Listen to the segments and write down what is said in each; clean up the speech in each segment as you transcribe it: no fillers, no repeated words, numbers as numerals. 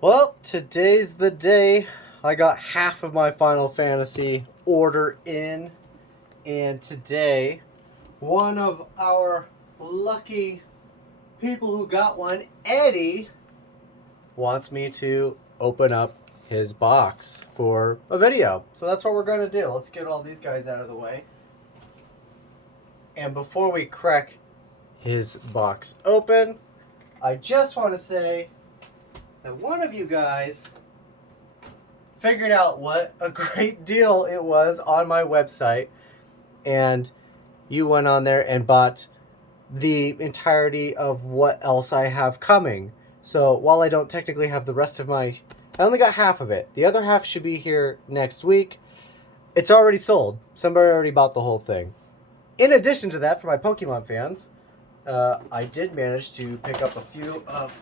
Well, today's the day. I got half of my Final Fantasy order in, and today, one of our lucky people who got one, Eddie, wants me to open up his box for a video. So that's what we're going to do. Let's get all these guys out of the way. And before we crack his box open, I just want to say that one of you guys figured out what a great deal it was on my website, and you went on there and bought the entirety of what else I have coming. So while I don't technically have the rest of my... I only got half of it. The other half should be here next week. It's already sold. Somebody already bought the whole thing. In addition to that, for my Pokemon fans, I did manage to pick up a few of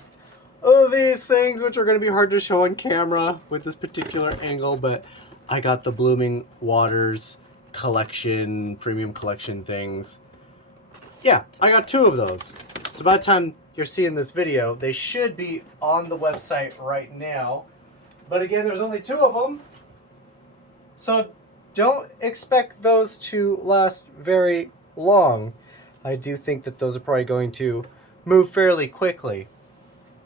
these things, which are going to be hard to show on camera with this particular angle, but I got the Blooming Waters collection, premium collection things. Yeah, I got 2 of those. So by the time you're seeing this video, they should be on the website right now. But again, there's only 2 of them. So don't expect those to last very long. I do think that those are probably going to move fairly quickly.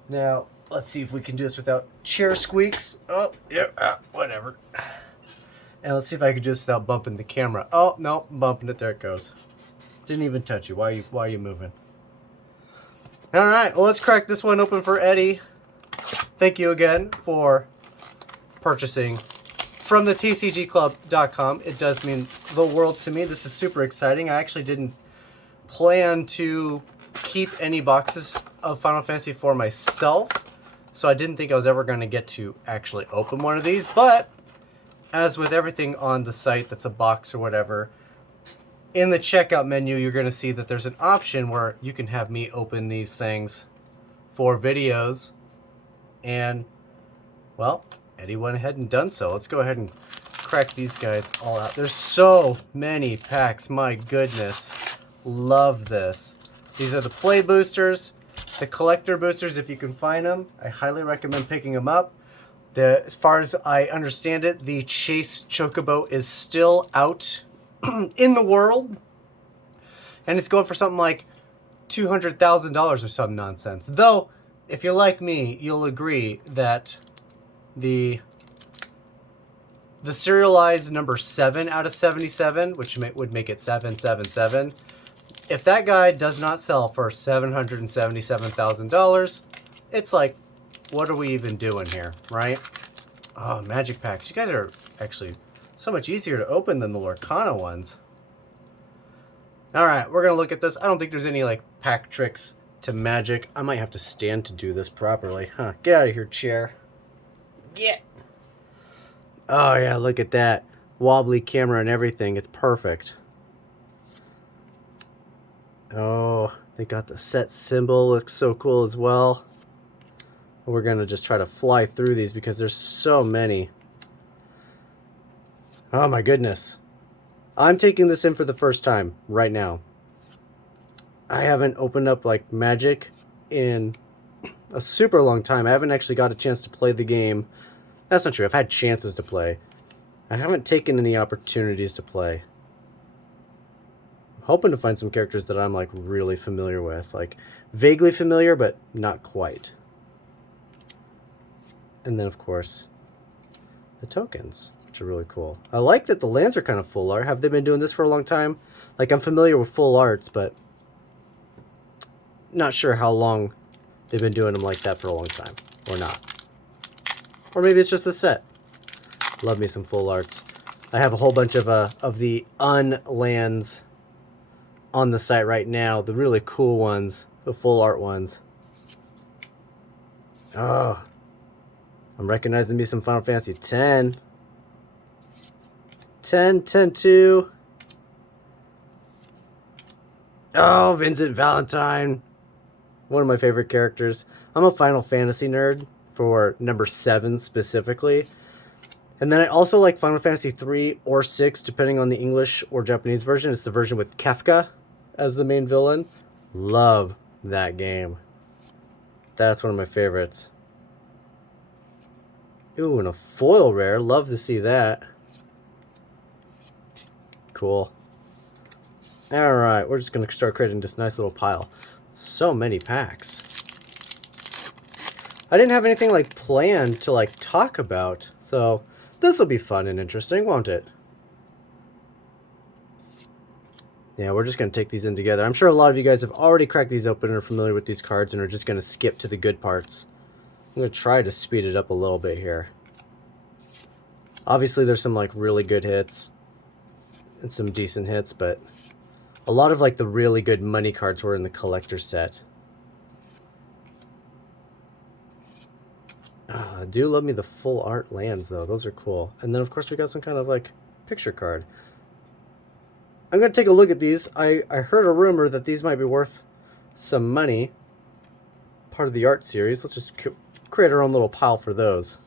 Now, let's see if we can do this without chair squeaks. Oh, yeah, whatever. And let's see if I can do this without bumping the camera. Oh, no, I'm bumping it. There it goes. Didn't even touch you. Why are you moving? All right, well, let's crack this one open for Eddie. Thank you again for purchasing from the TCGclub.com. It does mean the world to me. This is super exciting. I actually didn't plan to keep any boxes of Final Fantasy for myself, so I didn't think I was ever going to get to actually open one of these. But as with everything on the site that's a box or whatever, in the checkout menu you're going to see that there's an option where you can have me open these things for videos. And well, Eddie went ahead and done so. Let's go ahead and crack these guys all out. There's so many packs, my goodness. Love this. These are the play boosters, the collector boosters if you can find them. I highly recommend picking them up. As far as I understand it, the Chase Chocobo is still out in the world. And it's going for something like $200,000 or some nonsense. Though, if you're like me, you'll agree that the serialized number 7 out of 77, which would make it 777, if that guy does not sell for $777,000, it's like, what are we even doing here, right? Oh, magic packs. You guys are actually so much easier to open than the Lorcana ones. All right, we're going to look at this. I don't think there's any like pack tricks to magic. I might have to stand to do this properly. Huh, get out of here, chair. Get. Oh, yeah, look at that. Wobbly camera and everything. It's perfect. Oh, they got the set symbol. Looks so cool as well. We're going to just try to fly through these because there's so many. Oh, my goodness. I'm taking this in for the first time right now. I haven't opened up like Magic in a super long time. I haven't actually got a chance to play the game. That's not true. I've had chances to play. I haven't taken any opportunities to play. I'm hoping to find some characters that I'm like really familiar with. Like vaguely familiar, but not quite. And then of course, the tokens, which are really cool. I like that the lands are kind of full art. Have they been doing this for a long time? Like I'm familiar with full arts, but not sure how long they've been doing them like that for a long time. Or not. Or maybe it's just a set. Love me some full arts. I have a whole bunch of the unlands on the site right now. The really cool ones. The full art ones. Oh. I'm recognizing me some Final Fantasy 10. 10-2. Oh, Vincent Valentine. One of my favorite characters. I'm a Final Fantasy nerd for number 7 specifically. And then I also like Final Fantasy 3 or 6, depending on the English or Japanese version. It's the version with Kefka as the main villain. Love that game. That's one of my favorites. Ooh, and a foil rare. Love to see that. Cool. Alright, we're just going to start creating this nice little pile. So many packs. I didn't have anything like planned to like talk about, so this will be fun and interesting, won't it? Yeah, we're just going to take these in together. I'm sure a lot of you guys have already cracked these open and are familiar with these cards and are just going to skip to the good parts. I'm going to try to speed it up a little bit here. Obviously, there's some like really good hits and some decent hits, but a lot of like the really good money cards were in the collector set. I do love me the full art lands though. Those are cool. And then of course we got some kind of like picture card. I'm going to take a look at these. I heard a rumor that these might be worth some money. Part of the art series. Let's just create our own little pile for those.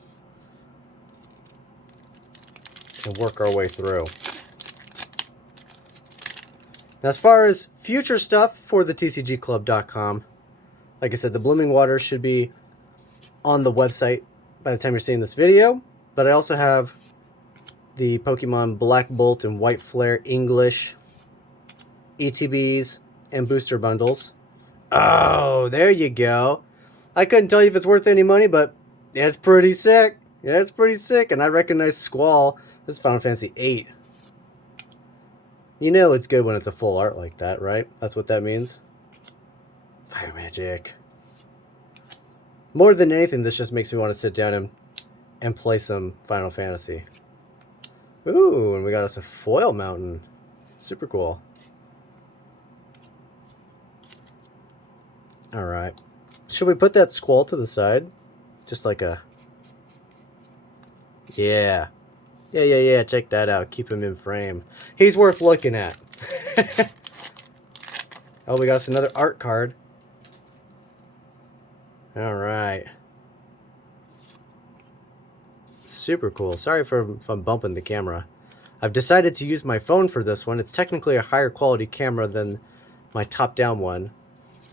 And work our way through. Now, as far as future stuff for the TCGclub.com, like I said, the Blooming Waters should be on the website by the time you're seeing this video. But I also have the Pokemon Black Bolt and White Flare English ETBs and booster bundles. Oh, there you go. I couldn't tell you if it's worth any money, but it's pretty sick. Yeah, it's pretty sick. And I recognize Squall. This is Final Fantasy VIII. You know it's good when it's a full art like that, right? That's what that means. Fire magic. More than anything, this just makes me want to sit down and play some Final Fantasy. Ooh, and we got us a foil mountain. Super cool. Alright. Should we put that Squall to the side? Just like a... Yeah. Yeah. Check that out. Keep him in frame. He's worth looking at. Oh, we got us another art card. Alright. Super cool. Sorry if I'm bumping the camera. I've decided to use my phone for this one. It's technically a higher quality camera than my top-down one,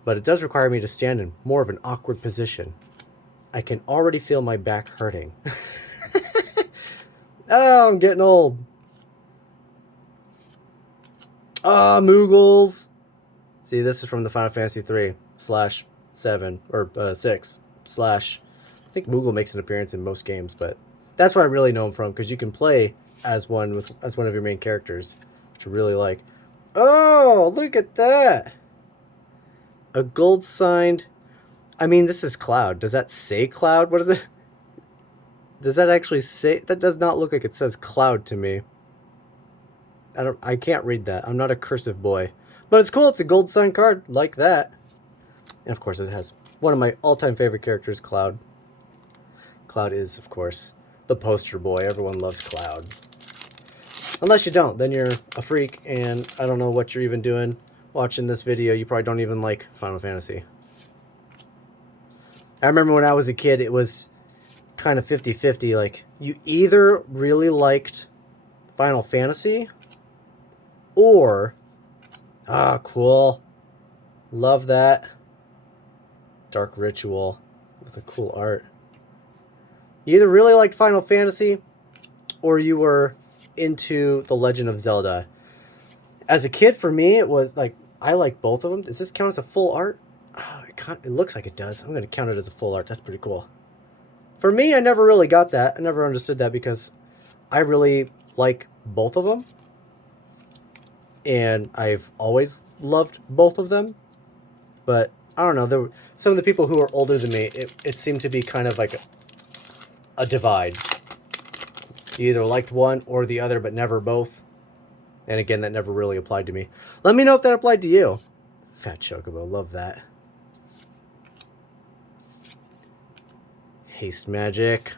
but it does require me to stand in more of an awkward position. I can already feel my back hurting. Oh, I'm getting old. Ah, Moogles. See, this is from the Final Fantasy 3/7 or 6/. I think Moogle makes an appearance in most games, but that's where I really know him from, because you can play as one of your main characters, which I really like. Oh, look at that! A gold signed. I mean, this is Cloud. Does that say Cloud? What is it? Does that actually say? That does not look like it says Cloud to me. I can't read that. I'm not a cursive boy. But it's cool. It's a gold signed card like that. And of course it has one of my all-time favorite characters, Cloud. Cloud is, of course, the poster boy. Everyone loves Cloud. Unless you don't, then you're a freak and I don't know what you're even doing watching this video. You probably don't even like Final Fantasy. I remember when I was a kid, it was kind of 50-50. Like, you either really liked Final Fantasy or... Ah, cool. Love that. Dark Ritual with a cool art. You either really liked Final Fantasy or you were into The Legend of Zelda. As a kid, for me, it was like, I like both of them. Does this count as a full art? Oh, it looks like it does. I'm going to count it as a full art. That's pretty cool. For me, I never really got that. I never understood that because I really like both of them. And I've always loved both of them. But I don't know. Some of the people who are older than me, it seemed to be kind of like a divide. You either liked one or the other, but never both. And again, that never really applied to me. Let me know if that applied to you. Fat Chocobo, love that. Haste Magic.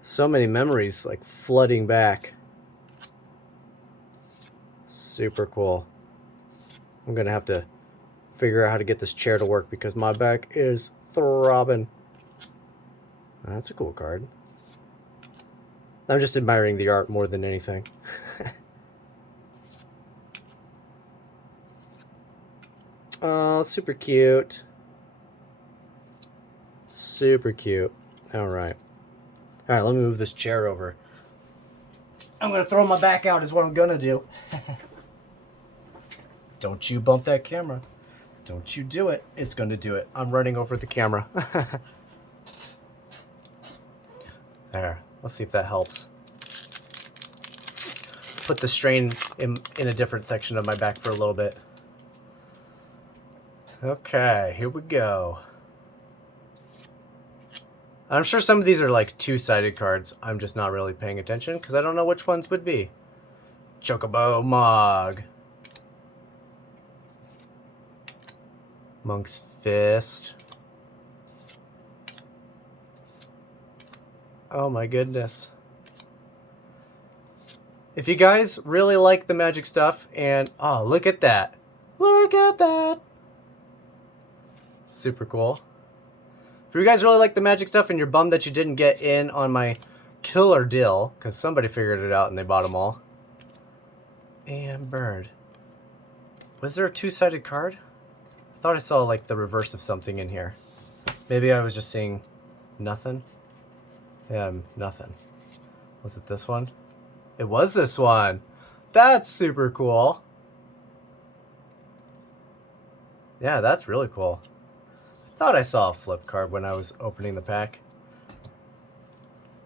So many memories like flooding back. Super cool. I'm gonna have to figure out how to get this chair to work because my back is throbbing. That's a cool card. I'm just admiring the art more than anything. Oh, super cute. Super cute. All right. All right, let me move this chair over. I'm going to throw my back out is what I'm going to do. Don't you bump that camera. Don't you do it. It's going to do it. I'm running over the camera. There. Let's see if that helps. Put the strain in a different section of my back for a little bit. Okay, here we go. I'm sure some of these are like two-sided cards. I'm just not really paying attention because I don't know which ones would be. Chocobo Mog. Monk's Fist. Oh my goodness. If you guys really like the magic stuff and... Oh, look at that. Look at that. Super cool. If you guys really like the magic stuff and you're bummed that you didn't get in on my killer deal, because somebody figured it out and they bought them all. And Bird. Was there a two-sided card? I thought I saw like the reverse of something in here. Maybe I was just seeing nothing. Yeah, nothing. Was it this one? It was this one. That's super cool. Yeah, that's really cool. I thought I saw a flip card when I was opening the pack.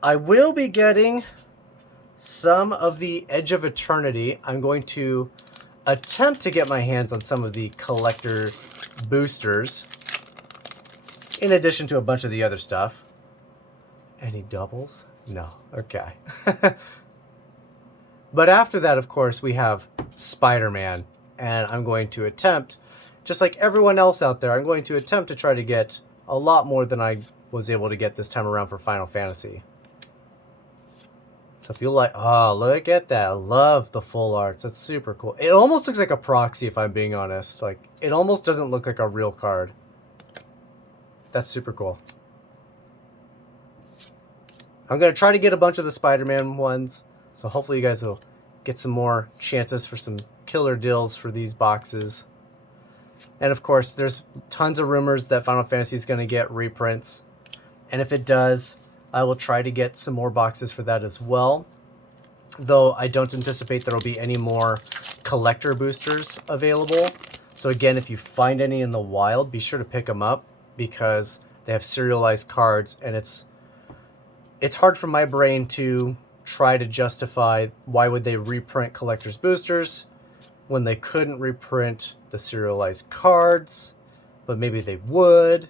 I will be getting some of the Edge of Eternity. I'm going to attempt to get my hands on some of the collector boosters, in addition to a bunch of the other stuff. Any doubles? No. Okay. But after that, of course, we have Spider-Man. And I'm going to attempt, just like everyone else out there, I'm going to attempt to try to get a lot more than I was able to get this time around for Final Fantasy. So if you like... Oh, look at that. I love the full arts. That's super cool. It almost looks like a proxy, if I'm being honest. Like, it almost doesn't look like a real card. That's super cool. I'm going to try to get a bunch of the Spider-Man ones. So hopefully you guys will get some more chances for some killer deals for these boxes. And of course, there's tons of rumors that Final Fantasy is going to get reprints. And if it does, I will try to get some more boxes for that as well. Though I don't anticipate there will be any more collector boosters available. So again, if you find any in the wild, be sure to pick them up because they have serialized cards. And it's hard for my brain to try to justify why would they reprint collector's boosters when they couldn't reprint the serialized cards, but maybe they would.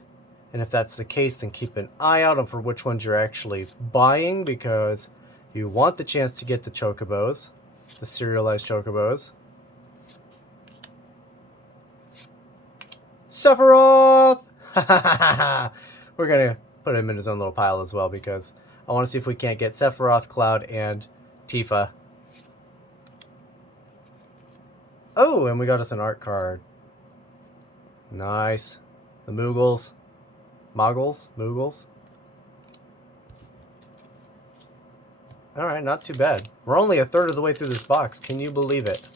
And if that's the case, then keep an eye out for which ones you're actually buying because you want the chance to get the chocobos, the serialized chocobos. Sephiroth! We're going to put him in his own little pile as well because I want to see if we can't get Sephiroth, Cloud, and Tifa. Oh, and we got us an art card. Nice. The Moogles. Moogles. Alright, not too bad. We're only a third of the way through this box. Can you believe it?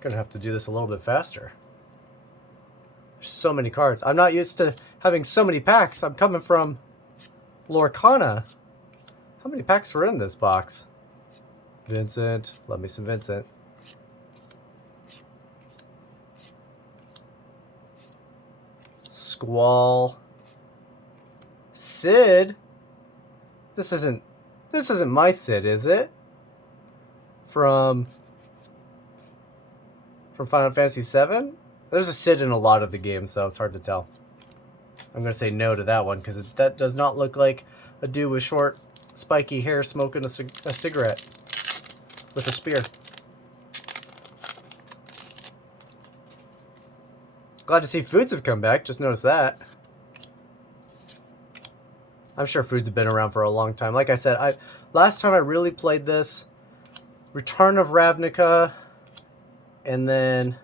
Gonna have to do this a little bit faster. There's so many cards. I'm not used to having so many packs. I'm coming from Lorcana. How many packs were in this box? Vincent. Love me some Vincent. Squall. Sid. This isn't my Sid, is it? From Final Fantasy VII? There's a Sid in a lot of the games, so it's hard to tell. I'm going to say no to that one, because that does not look like a dude with short, spiky hair smoking a cigarette with a spear. Glad to see Foods have come back, just noticed that. I'm sure Foods have been around for a long time. Like I said, last time I really played this, Return of Ravnica, and then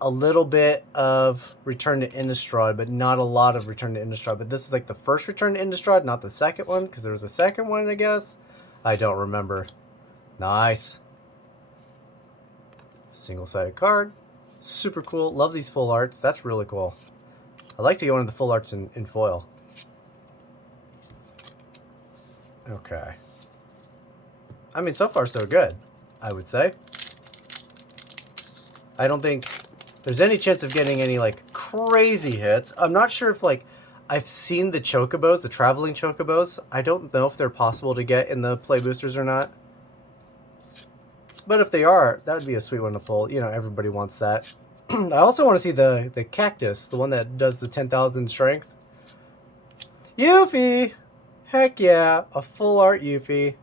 a little bit of Return to Innistrad, but not a lot of Return to Innistrad. But this is like the first Return to Innistrad, not the second one, because there was a second one, I guess. I don't remember. Nice. Single-sided card. Super cool. Love these full arts. That's really cool. I'd like to get one of the full arts in foil. Okay. I mean, so far so good, I would say. I don't think there's any chance of getting any, like, crazy hits. I'm not sure if, like, I've seen the chocobos, the traveling chocobos. I don't know if they're possible to get in the play boosters or not. But if they are, that would be a sweet one to pull. You know, everybody wants that. I also want to see the cactus, the one that does the 10,000 strength. Yuffie! Heck yeah, a full art Yuffie.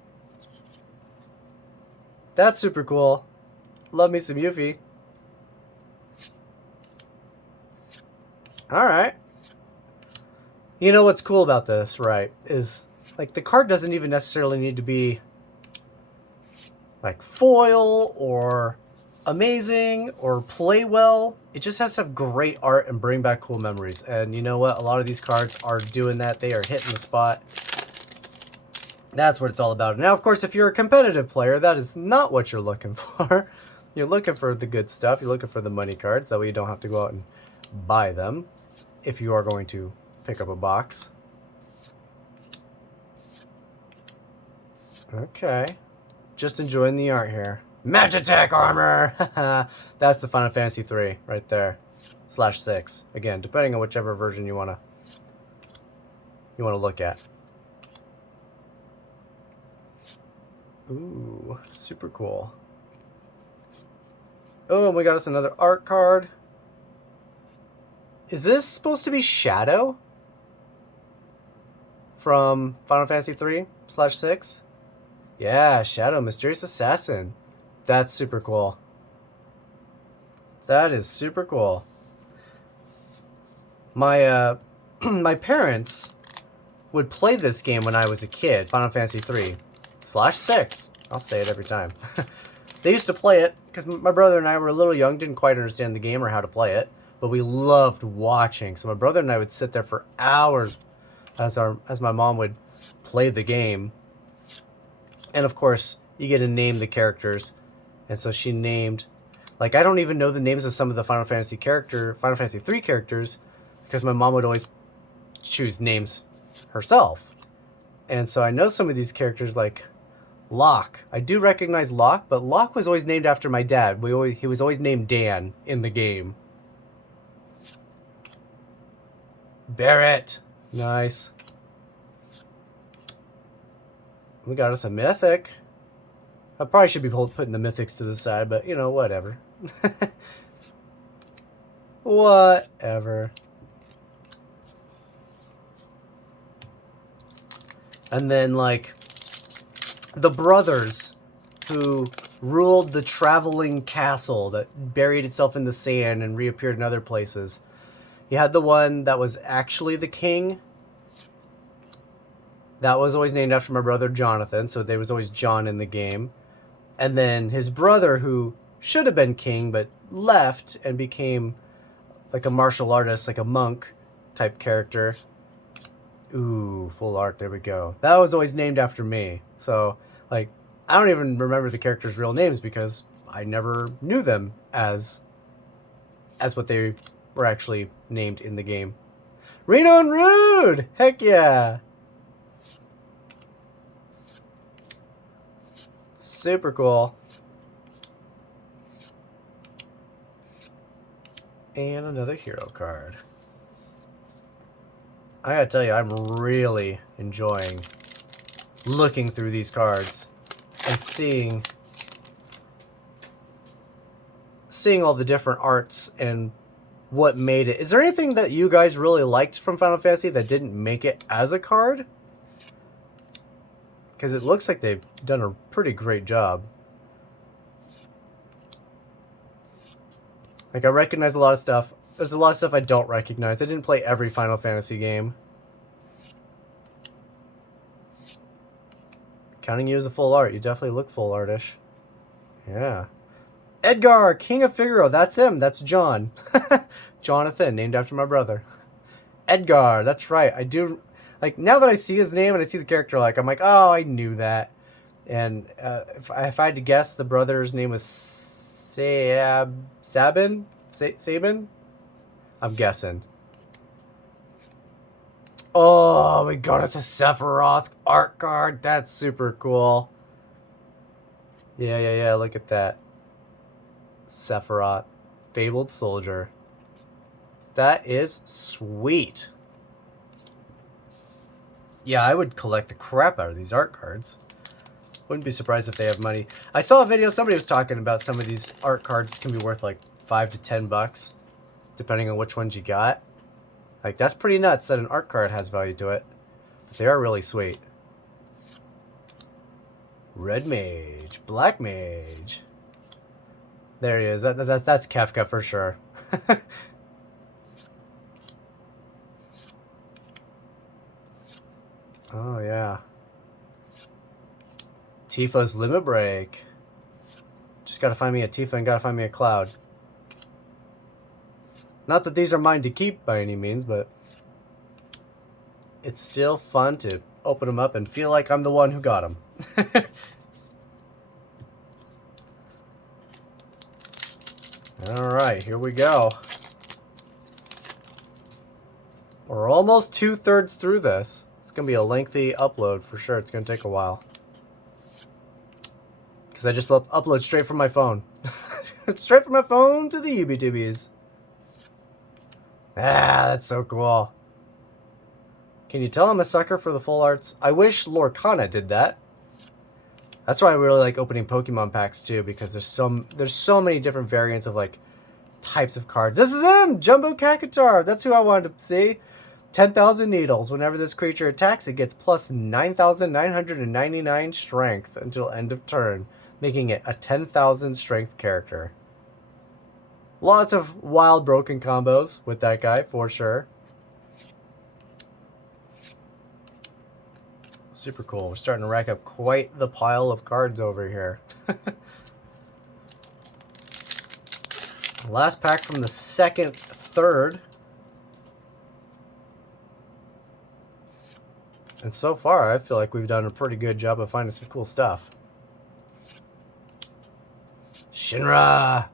That's super cool. Love me some Yuffie. Alright. You know what's cool about this, right, is, like, the card doesn't even necessarily need to be, like, foil or amazing or play well. It just has to have great art and bring back cool memories. And you know what? A lot of these cards are doing that. They are hitting the spot. That's what it's all about. Now, of course, if you're a competitive player, that is not what you're looking for. You're looking for the good stuff. You're looking for the money cards. That way you don't have to go out and buy them if you are going to pick up a box. Okay. Just enjoying the art here. Magitech armor! That's the Final Fantasy 3 right there. /6. Again, depending on whichever version you wanna look at. Ooh, super cool. Oh, and we got us another art card. Is this supposed to be Shadow from Final Fantasy 3/6? Yeah, Shadow, Mysterious Assassin. That's super cool. That is super cool. My my parents would play this game when I was a kid, Final Fantasy 3/6. I'll say it every time. They used to play it because my brother and I were a little young, didn't quite understand the game or how to play it, but we loved watching. So my brother and I would sit there for hours as my mom would play the game. And of course, you get to name the characters. And so she named, like, I don't even know the names of some of the Final Fantasy 3 characters, because my mom would always choose names herself. And so I know some of these characters, like Locke. I do recognize Locke, but Locke was always named after my dad. He was always named Dan in the game. Barrett. Nice. We got us a mythic. I probably should be putting the mythics to the side, but, you know, whatever. Whatever. And then, like, the brothers who ruled the traveling castle that buried itself in the sand and reappeared in other places. You had the one that was actually the king. That was always named after my brother Jonathan, so there was always John in the game. And then his brother, who should have been king, but left and became like a martial artist, like a monk type character. Ooh, full art, there we go. That was always named after me. So, like, I don't even remember the characters' real names because I never knew them as what they were actually named in the game. Reno and Rude! Heck yeah! Super cool. And another hero card. I gotta tell you, I'm really enjoying looking through these cards and seeing all the different arts and what made it. Is there anything that you guys really liked from Final Fantasy that didn't make it as a card? Because it looks like they've done a pretty great job. Like, I recognize a lot of stuff. There's a lot of stuff I don't recognize. I didn't play every Final Fantasy game. Counting you as a full art. You definitely look full artish. Yeah. Edgar, King of Figaro. That's him. That's John. Jonathan, named after my brother. Edgar. That's right. I do... Like, now that I see his name and I see the character, like, I'm like, oh, I knew that. And if I had to guess, the brother's name was Sabin? I'm guessing. Oh, we got us a Sephiroth art card. That's super cool. Yeah. Look at that. Sephiroth. Fabled Soldier. That is sweet. Yeah, I would collect the crap out of these art cards. Wouldn't be surprised if they have money. I saw a video, somebody was talking about some of these art cards can be worth like $5 to $10, depending on which ones you got. Like, that's pretty nuts that an art card has value to it. But they are really sweet. Red Mage. Black Mage. There he is. That's Kefka for sure. Oh, yeah. Tifa's Limit Break. Just gotta find me a Tifa and gotta find me a Cloud. Not that these are mine to keep by any means, but it's still fun to open them up and feel like I'm the one who got them. Alright, here we go. We're almost 2/3 through this. It's going to be a lengthy upload for sure. It's going to take a while. Because I just upload straight from my phone. Straight from my phone to the UBTBs. Ah, that's so cool. Can you tell I'm a sucker for the full arts? I wish Lorcana did that. That's why I really like opening Pokemon packs too, because there's so many different variants of like types of cards. This is him! Jumbo Kakatar! That's who I wanted to see. 10,000 needles. Whenever this creature attacks, it gets plus 9,999 strength until end of turn, making it a 10,000 strength character. Lots of wild broken combos with that guy, for sure. Super cool. We're starting to rack up quite the pile of cards over here. Last pack from the second third. And so far, I feel like we've done a pretty good job of finding some cool stuff. Shinra!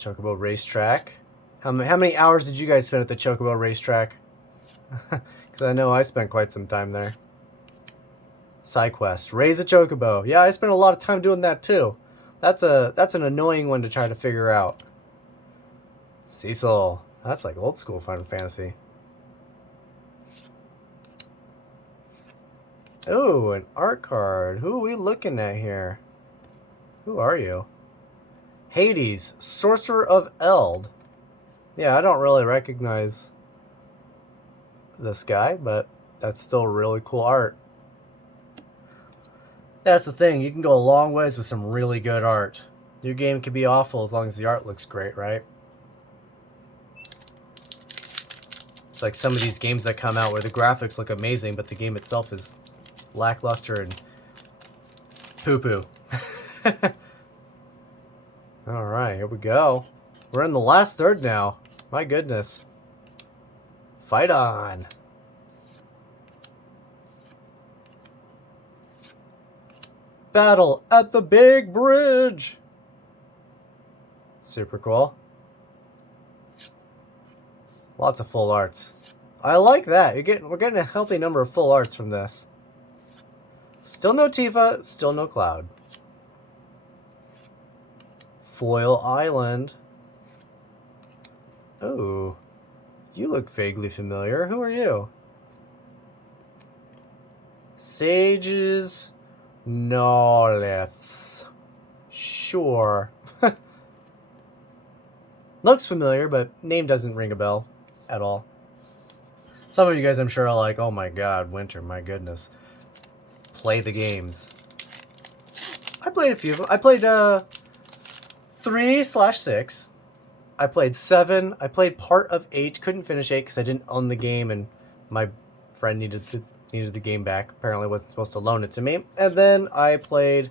Chocobo Racetrack. How many hours did you guys spend at the Chocobo Racetrack? Because I know I spent quite some time there. Side quest. Raise a Chocobo. Yeah, I spent a lot of time doing that too. That's an annoying one to try to figure out. Cecil. That's like old school Final Fantasy. Oh, an art card. Who are we looking at here? Who are you? Hades, Sorcerer of Eld. Yeah, I don't really recognize this guy, but that's still really cool art. That's the thing. You can go a long ways with some really good art. Your game can be awful as long as the art looks great, right? It's like some of these games that come out where the graphics look amazing, but the game itself is lackluster and poo-poo. Alright, here we go. We're in the last third now. My goodness. Fight on. Battle at the Big Bridge. Super cool. Lots of full arts. I like that. We're getting a healthy number of full arts from this. Still no Tifa, still no Cloud. Foil Island. Oh, you look vaguely familiar. Who are you? Sage's Knowledge. Sure. Looks familiar, but name doesn't ring a bell at all. Some of you guys, I'm sure, are like, oh my god, Winter, my goodness. Play the games. I played a few of them. I played 3/6. I played 7. I played part of 8. Couldn't finish 8 because I didn't own the game, and my friend needed the game back. Apparently wasn't supposed to loan it to me. And then I played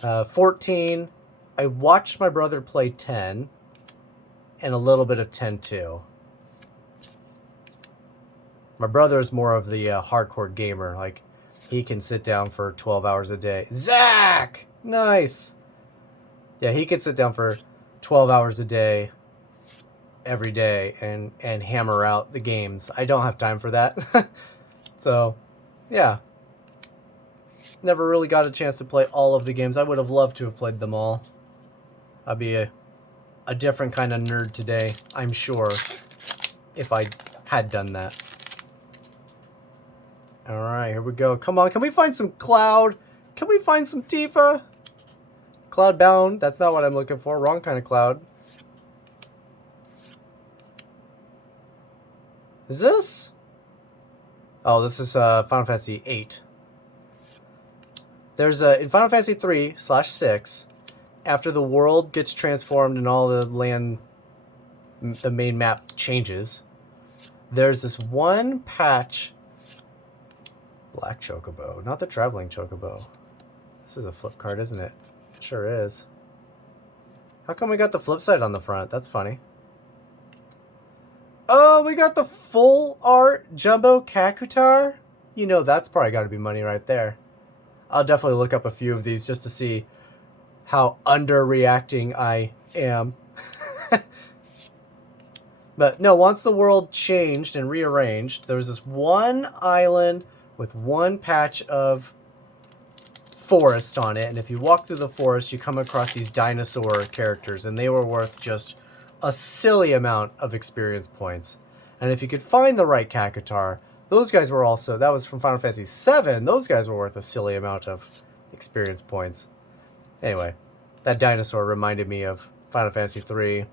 14. I watched my brother play 10. And a little bit of 10 too. My brother is more of the hardcore gamer. Like, he can sit down for 12 hours a day. Zach! Nice! Yeah, he can sit down for 12 hours a day, every day, and hammer out the games. I don't have time for that. So, yeah. Never really got a chance to play all of the games. I would have loved to have played them all. I'd be a different kind of nerd today, I'm sure, if I had done that. Alright, here we go. Come on, can we find some Cloud? Can we find some Tifa? Cloud bound. That's not what I'm looking for. Wrong kind of Cloud. Is this? Oh, this is Final Fantasy VIII. There's in Final Fantasy 3/6, after the world gets transformed and all the land, the main map changes, there's this one patch. Black Chocobo, not the traveling Chocobo. This is a flip card, isn't it? It sure is. How come we got the flip side on the front? That's funny. Oh, we got the full art Jumbo Kakutar? You know, that's probably got to be money right there. I'll definitely look up a few of these just to see how underreacting I am. But no, once the world changed and rearranged, there was this one island with one patch of forest on it. And if you walk through the forest, you come across these dinosaur characters. And they were worth just a silly amount of experience points. And if you could find the right Kakutar, those guys were also, that was from Final Fantasy VII, those guys were worth a silly amount of experience points. Anyway, that dinosaur reminded me of Final Fantasy III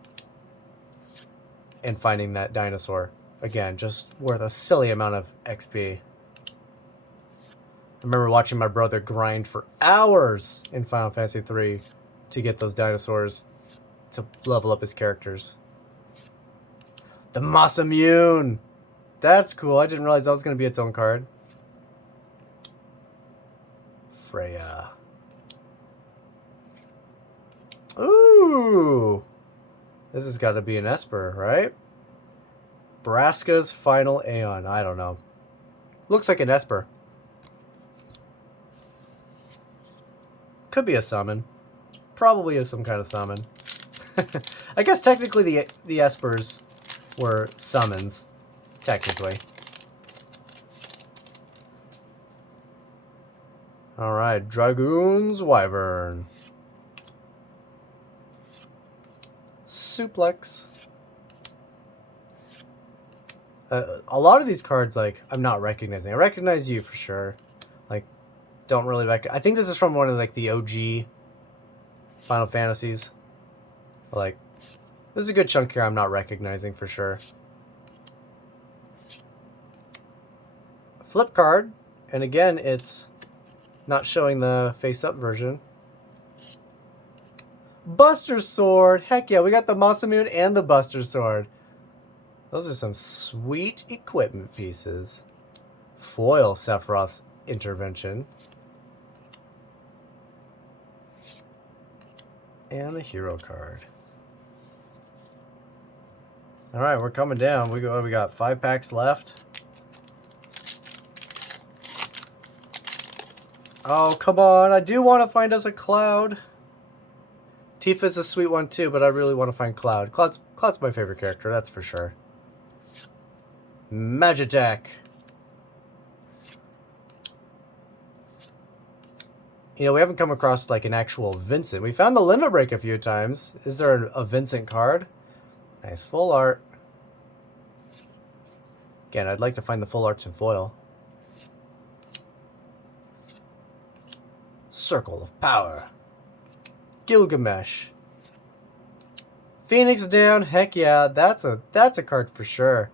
and finding that dinosaur. Again, just worth a silly amount of XP. I remember watching my brother grind for hours in Final Fantasy III to get those dinosaurs to level up his characters. The Masamune! That's cool. I didn't realize that was going to be its own card. Freya. Ooh! This has got to be an Esper, right? Braska's Final Aeon. I don't know. Looks like an Esper. Could be a summon. Probably is some kind of summon. I guess technically the Espers were summons. Technically. Alright, Dragoon's Wyvern. Suplex. A lot of these cards, like, I'm not recognizing. I recognize you for sure. Like, don't really recognize. I think this is from one of, like, the OG Final Fantasies. But, like, there's a good chunk here I'm not recognizing for sure. Flip card, and again, it's not showing the face-up version. Buster Sword! Heck yeah, we got the Masamune and the Buster Sword. Those are some sweet equipment pieces. Foil Sephiroth's Intervention. And a hero card. Alright, we're coming down. We got 5 packs left. Oh, come on. I do want to find us a Cloud. Tifa's a sweet one too, but I really want to find Cloud. Cloud's my favorite character, that's for sure. Magitech. You know, we haven't come across like an actual Vincent. We found the Limit Break a few times. Is there a Vincent card? Nice full art. Again, I'd like to find the full arts in foil. Circle of Power. Gilgamesh. Phoenix down. Heck yeah, that's a card for sure.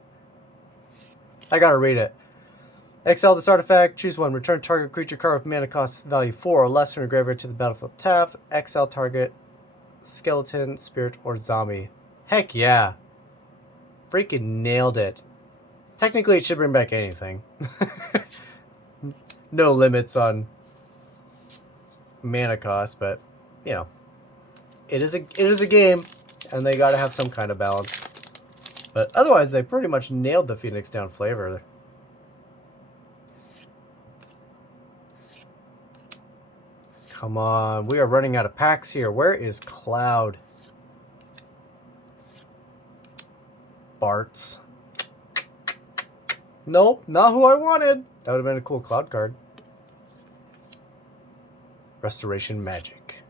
I gotta read it. Exile this artifact. Choose one. Return target creature card with mana cost value 4 or less from your graveyard to the battlefield tap. Exile target skeleton, spirit, or zombie. Heck yeah. Freaking nailed it. Technically, it should bring back anything. No limits on mana cost, but you know, it is a game, and they got to have some kind of balance. But otherwise, they pretty much nailed the Phoenix Down flavor. Come on, we are running out of packs here. Where is Cloud? Bart's. Nope, not who I wanted. That would have been a cool cloud card. Restoration Magic.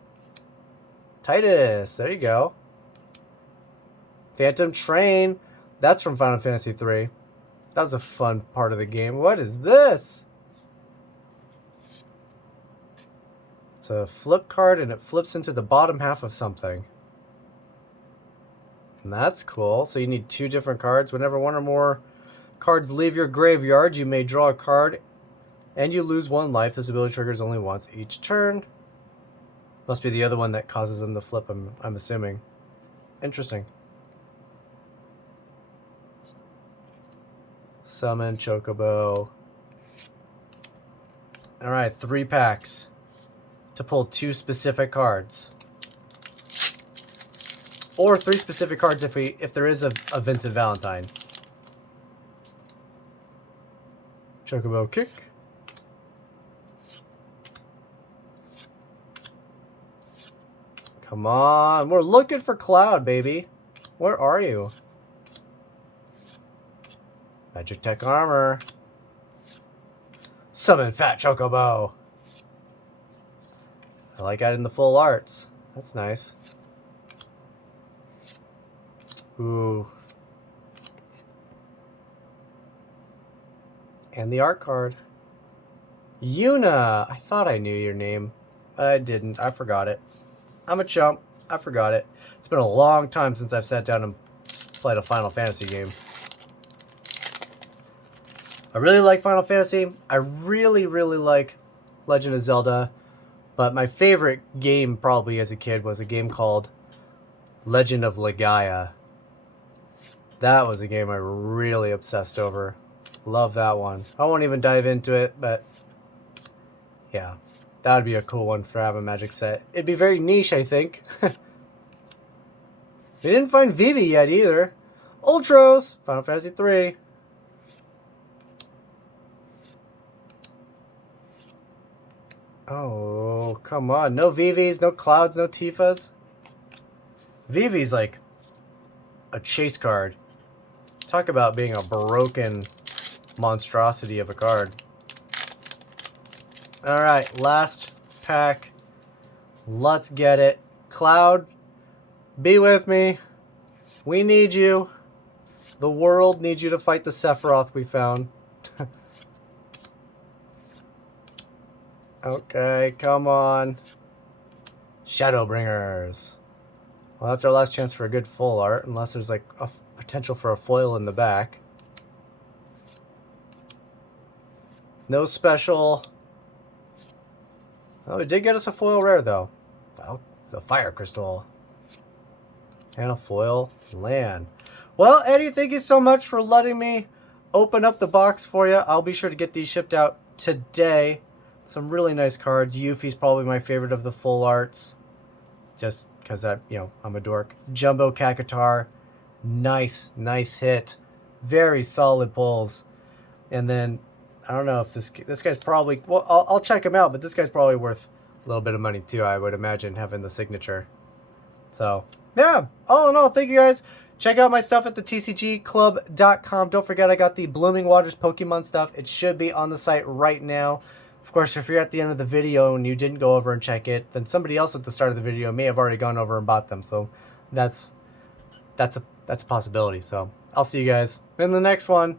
Titus, there you go. Phantom Train. That's from Final Fantasy III. That was a fun part of the game. What is this? It's a flip card and it flips into the bottom half of something. And that's cool. So you need 2 different cards. Whenever 1 or more cards leave your graveyard, you may draw a card and you lose 1 life. This ability triggers only once each turn. Must be the other one that causes them to flip, I'm assuming. Interesting. Summon Chocobo. Alright, 3 packs to pull 2 specific cards. Or 3 specific cards if there is a Vincent Valentine. Chocobo Kick. Come on, we're looking for Cloud, baby. Where are you? Magic Tech Armor. Summon Fat Chocobo. I like adding the full arts. That's nice. Ooh. And the art card. Yuna. I thought I knew your name, but I didn't. I forgot it. I'm a chump. I forgot it. It's been a long time since I've sat down and played a Final Fantasy game. I really like Final Fantasy. I really, really like Legend of Zelda. But my favorite game probably as a kid was a game called Legend of Legaia. That was a game I really obsessed over. Love that one. I won't even dive into it, but yeah. That would be a cool one for having a Magic set. It'd be very niche, I think. We didn't find Vivi yet either. Ultros! Final Fantasy 3. Oh, come on. No Vivis, no Clouds, no Tifas. Vivi's like a chase card. Talk about being a broken monstrosity of a card. Alright, last pack. Let's get it. Cloud, be with me. We need you. The world needs you to fight the Sephiroth we found. Okay, come on. Shadowbringers. Well, that's our last chance for a good full art, unless there's like a potential for a foil in the back. No special. Oh, it did get us a foil rare, though. Well, the Fire Crystal. And a foil land. Well, Eddie, thank you so much for letting me open up the box for you. I'll be sure to get these shipped out today. Some really nice cards. Yuffie's probably my favorite of the full arts. Just because I'm a dork. Jumbo Kakatar. Nice hit. Very solid pulls. And then I don't know if this guy's probably, well, I'll check him out, but this guy's probably worth a little bit of money too, I would imagine, having the signature. So, yeah, all in all, thank you guys. Check out my stuff at the tcgclub.com. Don't forget, I got the Blooming Waters Pokemon stuff. It should be on the site right now. Of course, if you're at the end of the video and you didn't go over and check it, then somebody else at the start of the video may have already gone over and bought them. So that's a possibility. So I'll see you guys in the next one.